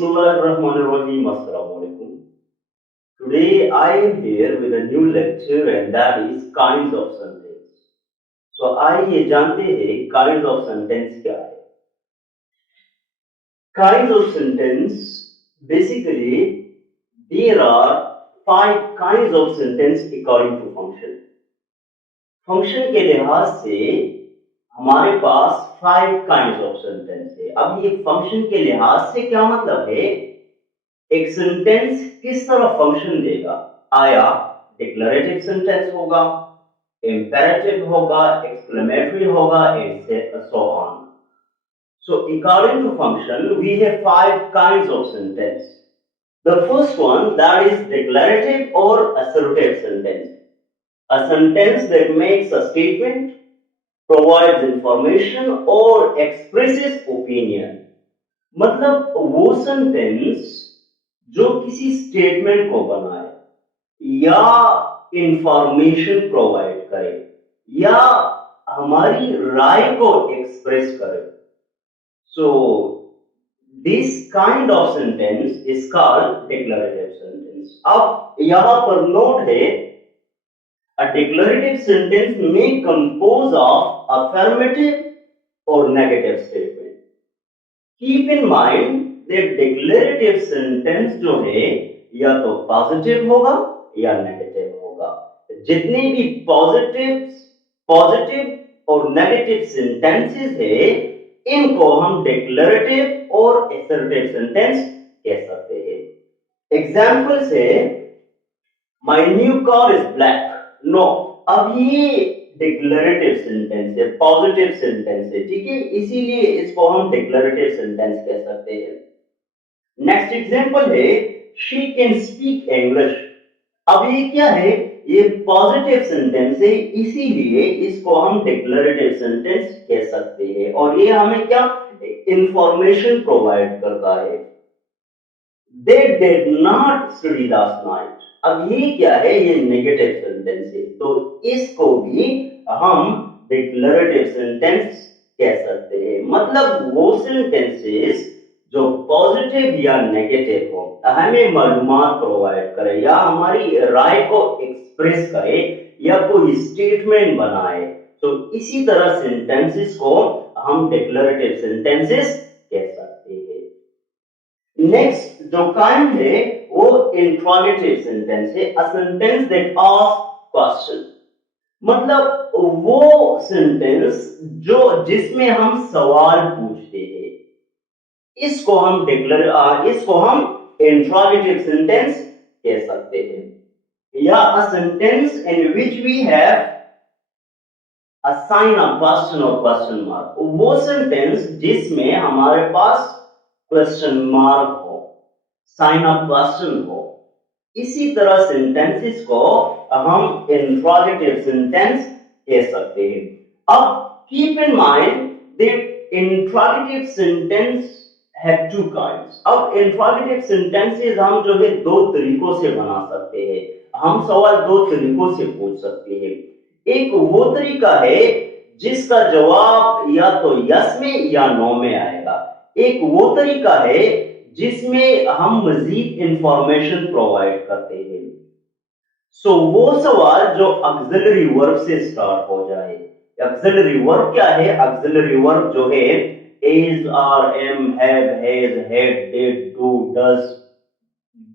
Bismillahirrahmanirrahim. Assalamualaikum. Today I am here with a new lecture and that is kinds of sentence. So आइए जानते हैं kinds of sentence क्या है. Kinds of sentence basically there are 5 kinds of sentence according to function. Function के लिहाज से हमारे पास 5 kinds of sentence है. अब ये function के लिहाज से क्या मतलब है? एक सेंटेंस किस तरह फंक्शन देगा? आया डिक्लेरेटिव सेंटेंस होगा, इंपेरेटिव होगा, एक्सक्लेमेटरी होगा and so on. So according to function we have 5 kinds of sentence. The first one that is declarative or assertive sentence. A sentence that makes a statement, provides information or expresses opinion. मतलब वो sentence जो किसी statement को बनाए या information provide करे या हमारी राय को एक्सप्रेस करे. So this kind of sentence is called declarative sentence. अब यहां पर नोट है, अ डिक्लेरेटिव सेंटेंस में कंपोज ऑफ अफर्मेटिव और negative statement. Keep in mind declarative sentence जो है या तो पॉजिटिव होगा या नेगेटिव होगा. जितने भी पॉजिटिव और नेगेटिव सेंटेंसेस है इनको हम डिक्लेरेटिव और असर्टिव सेंटेंस कह सकते हैं. एग्जांपल्स है my new car is black. No, अब ये डिक्लेरेटिव सेंटेंस है, पॉजिटिव सेंटेंस है, ठीक है, इसीलिए इसको हम डिक्लेरेटिव सेंटेंस कह सकते हैं. नेक्स्ट एग्जांपल है शी कैन स्पीक इंग्लिश. अब ये क्या है? ये पॉजिटिव सेंटेंस है, इसीलिए इसको हम डिक्लेरेटिव सेंटेंस कह सकते हैं और ये हमें क्या इंफॉर्मेशन प्रोवाइड करता है. They did not study last night. अब ये क्या है? ये नेगेटिव सेंटेंस है, तो इसको भी हम डिक्लेरेटिव सेंटेंस कह सकते हैं. मतलब वो सेंटेंसेस जो पॉजिटिव या नेगेटिव हो, हमें मालूमात प्रोवाइड करे या हमारी राय को एक्सप्रेस करे या कोई स्टेटमेंट बनाए, तो इसी तरह सेंटेंसेस को हम डिक्लेरेटिव सेंटेंसेस कह सकते हैं. नेक्स्ट जो काइंड है वो इंट्रोगेटिव सेंटेंस है. A sentence that asks question. मतलब वो सेंटेंस जो जिसमें हम सवाल पूछते हैं, इसको हम इंट्रोगेटिव सेंटेंस कह सकते हैं. या a sentence in which we have a sign of question और क्वेश्चन मार्क. वो सेंटेंस जिसमें हमारे पास क्वेश्चन मार्क हो, साइन ऑफ क्वेश्चन हो, इसी तरह सेंटेंसेस को हम इंट्रोगेटिव सेंटेंस कह सकते हैं. अब keep in mind that interrogative sentence have two kinds. अब इंट्रोगेटिव सेंटेंसेस हम जो है दो तरीकों से बना सकते हैं. हम सवाल दो तरीकों से पूछ सकते हैं. एक वो तरीका है जिसका जवाब या तो यस में या नो में आएगा. एक वो तरीका है जिसमें हम मजीद इंफॉर्मेशन प्रोवाइड करते हैं. सो वो सवाल जो ऑक्सिलरी वर्ब से स्टार्ट हो जाए. ऑक्सिलरी वर्ब क्या है? ऑक्सिलरी वर्ब जो है is, are, am, have, has, had, did, do, does.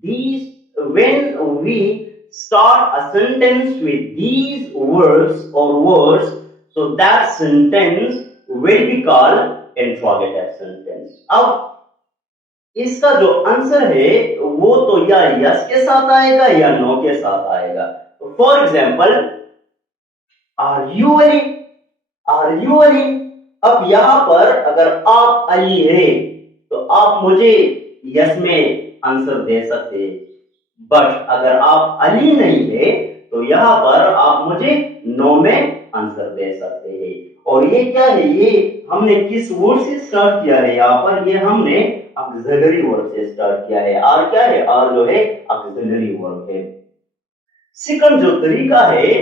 These, when we start a sentence with these words or words, so that sentence will be called interrogative sentence. अब इसका जो answer है वो तो या yes के साथ आएगा या नो के साथ आएगा. For example, are you Ali? Are you Ali? अब यहां पर अगर आप अली है तो आप मुझे यस में आंसर दे सकते हैं, बट अगर आप अली नहीं है तो यहां पर आप मुझे नो में आंसर दे सकते हैं. और ये क्या है? ये हमने किस वर्ड से स्टार्ट किया है? यहां पर ये हमने ऑक्सिलरी वर्ब से स्टार्ट किया है. आर क्या है? आर जो है ऑक्सिलरी वर्ब है. सेकंड जो तरीका है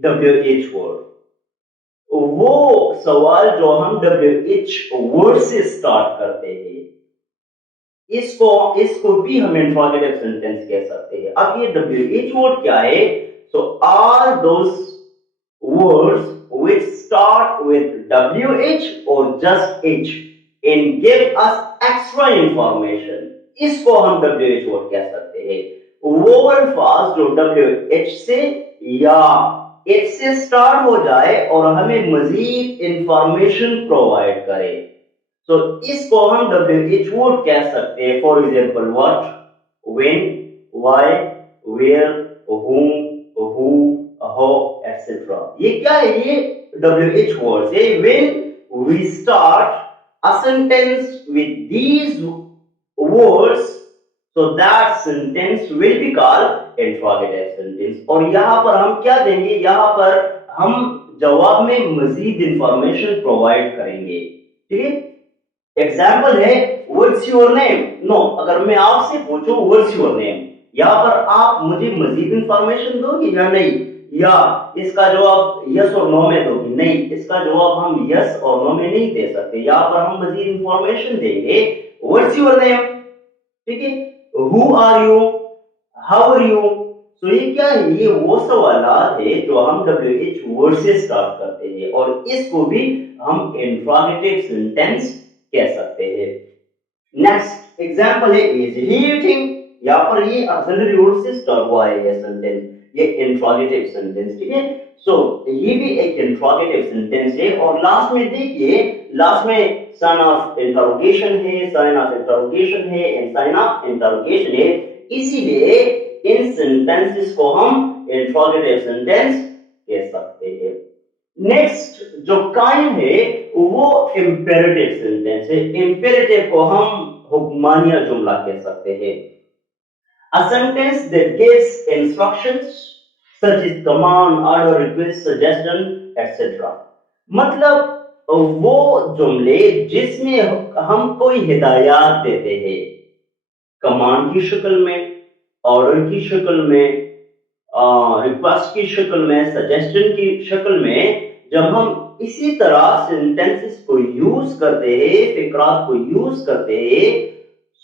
WH वर्ड. वो सवाल जो हम WH वर्ड से स्टार्ट करते हैं, इसको भी हम इंट्रोगेटिव सेंटेंस कह सकते हैं। अब ये WH वर्ड क्या है? So all those words which start with WH or just H and give us extra information, इसको हम WH वर्ड कह सकते हैं। वोवेल फ्राज जो WH से या H से स्टार्ट हो जाए और हमें मजीद इंफॉर्मेशन प्रोवाइड करे, तो इसको हम WH वर्ड कह सकते हैं। For example what, when, why, where, whom, who, how, etc. ये क्या है? ये WH words है। When we start a sentence with these words, so that sentence will be called interrogative sentence. और यहाँ पर हम क्या देंगे? यहाँ पर हम जवाब में मजीद इंफॉर्मेशन प्रोवाइड करेंगे। ठीक है? एग्जाम्पल है व्हाट्स योर नेम। नो, अगर मैं आपसे पूछूं व्हाट्स योर नेम, यहाँ पर आप मुझे मजीद इंफॉर्मेशन दोगे या नहीं? या इसका जवाब यस और नो में दोगे? नहीं, इसका जवाब हम यस और नो में नहीं दे सकते। यहाँ पर हम मजीद इंफॉर्मेशन देंगे। व्हाट्स योर नेम, ठीक है? Who are you, how are you. तो ये क्या है? ये वो सवाल है जो हम WH वर्ड से स्टार्ट करते हैं और इसको भी हम इंट्रोगेटिव सेंटेंस कह सकते हैं। नेक्स्ट एग्जांपल है इज ही ईटिंग। यहाँ पर ये ऑक्सिलरी वर्ड से स्टार्ट हुआ है ये सेंटेंस, ये इंट्रोगेटिव सेंटेंस। ठीक है? सो ये भी एक इंट्रोगेटिव सेंटेंस है। और लास्ट में देखिए, लास्ट में साइन ऑफ इंटरोगेशन है, साइन ऑफ इंटरोगेशन है एंड साइन ऑफ इंटरोगेशन है। इसीलिए इन सेंटेंसेस को हम इंट्रोगेटिव सेंटेंस कह सकते हैं। नेक्स्ट जो काइंड है वो इंपेरेटिव सेंटेंस है। इंपेरेटिव को हम हुक्मानिया जुमला कह सकते हैं। A sentence that gives instructions such as command, order, request, suggestion, etc. मतलब वो जुमले जिसमें हम कोई हिदायत देते हैं, कमांड की शक्ल में, ऑर्डर की शक्ल में, रिक्वेस्ट की शक्ल में, सजेशन की शक्ल में, जब हम इसी तरह सेंटेंसेस को यूज करते हैं, फिक्रात को यूज करते हैं,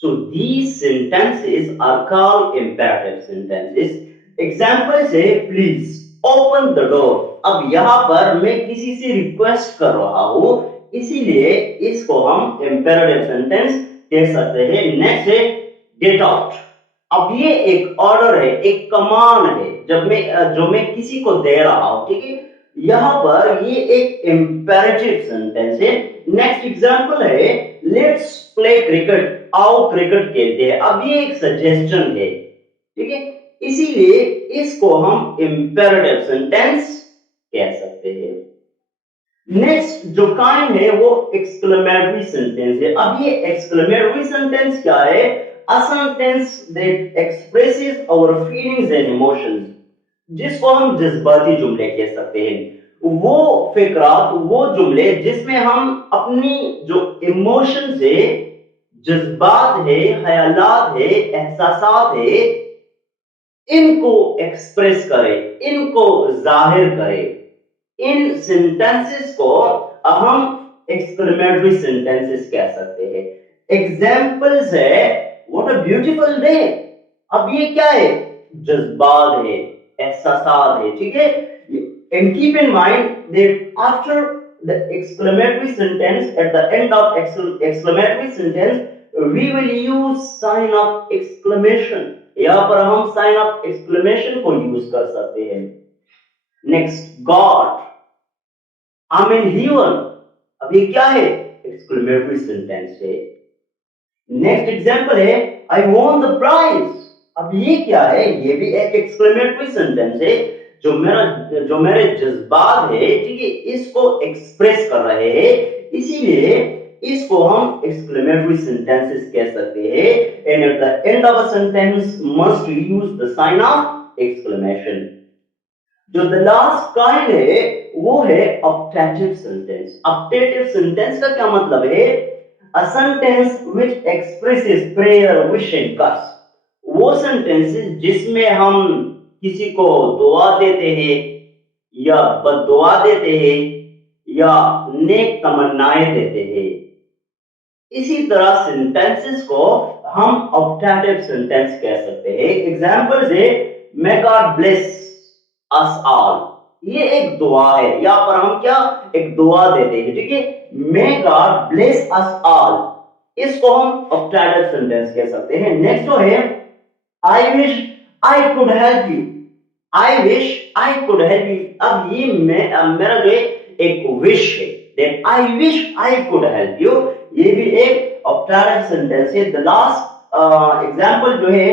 so these sentences are called imperative sentences. Example से please open the door। अब यहाँ पर मैं किसी से रिक्वेस्ट कर रहा हूँ, इसीलिए इसको हम imperative sentence कह सकते हैं। नेक्स्ट है get out। अब ये एक ऑर्डर है, एक कमांड है जो मैं किसी को दे रहा हूं। ठीक है? यहां पर ये एक इंपेरेटिव सेंटेंस है। नेक्स्ट एग्जांपल है लेट्स प्ले क्रिकेट, आओ क्रिकेट खेलते हैं। अब ये एक सजेशन है। ठीक है? इसीलिए इसको हम इंपेरेटिव सेंटेंस कह सकते हैं। नेक्स्ट जो काइंड है वो एक्सक्लेमेटरी सेंटेंस है। अब ये एक्सक्लेमेटरी सेंटेंस क्या है? A sentence that expresses our feelings and emotions, जिसको हम जज्बाती जुमले कह सकते हैं। वो फिक्रात, वो जुमले जिसमें हम अपनी जो इमोशन है, जज्बात है, ख्यालात है, एहसासात है, इनको एक्सप्रेस करें, इनको जाहिर करें। इन सेंटेंसेस को हम एक्सक्लेमेटरी सेंटेंसेस कह सकते हैं। एग्जाम्पल्स है What a beautiful day। अब ये क्या है? जज्बात है, एहसासात है। ठीक है? And keep in mind that after the exclamatory sentence, at the end of exclamatory sentence, we will use sign of exclamation। यहाँ पर हम sign of exclamation को यूज कर सकते हैं। Next, God, I'm in heaven। अब ये क्या है? Exclamatory sentence है। नेक्स्ट एग्जांपल है आई वॉन द प्राइज। अब ये क्या है? ये भी एक एक्सक्लेमेटरी सेंटेंस है जो मेरे जज्बात है, ठीक है, इसको एक्सप्रेस कर रहे हैं। इसीलिए इसको हम एक्सक्लेमेटरी सेंटेंसेस कह सकते हैं। And at the end of a sentence must use the sign of exclamation. जो द लास्ट काइंड है वो है ऑप्टेटिव सेंटेंस। ऑप्टेटिव सेंटेंस का क्या मतलब है? A sentence which expresses prayer, wish and curse। वो सेंटेंसेस जिसमें हम किसी को दुआ देते हैं या बद्दुआ देते हैं या नेक तमन्नाएं देते हैं। इसी तरह सेंटेंसेस को हम ऑप्टेटिव सेंटेंस कह सकते हैं। एग्जाम्पल से may God bless us all, ये एक दुआ है, यहाँ पर हम क्या एक दुआ देते हैं, ठीक है। May God bless us all, इसको हम ऑप्टेटिव सेंटेंस कह सकते हैं। नेक्स्ट जो है I wish I could help you, I wish I could help you. अब ये मेरा जो है एक विश है, that I wish I could help you, ये भी एक ऑप्टेटिव सेंटेंस है। द लास्ट एग्जांपल जो है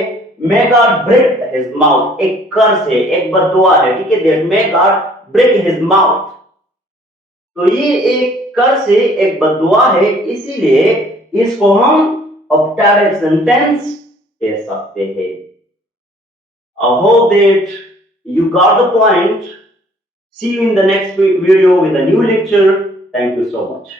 may God break his mouth, एक कर्स है, एक बददुआ है, ठीक है, that may God break his mouth. तो ये एक कर्स है, एक बददुआ है, इसीलिए इसको हम ऑप्टेटिव सेंटेंस कह सकते हैं। I hope that you got the point. See you in the next video with a new lecture. Thank you so much.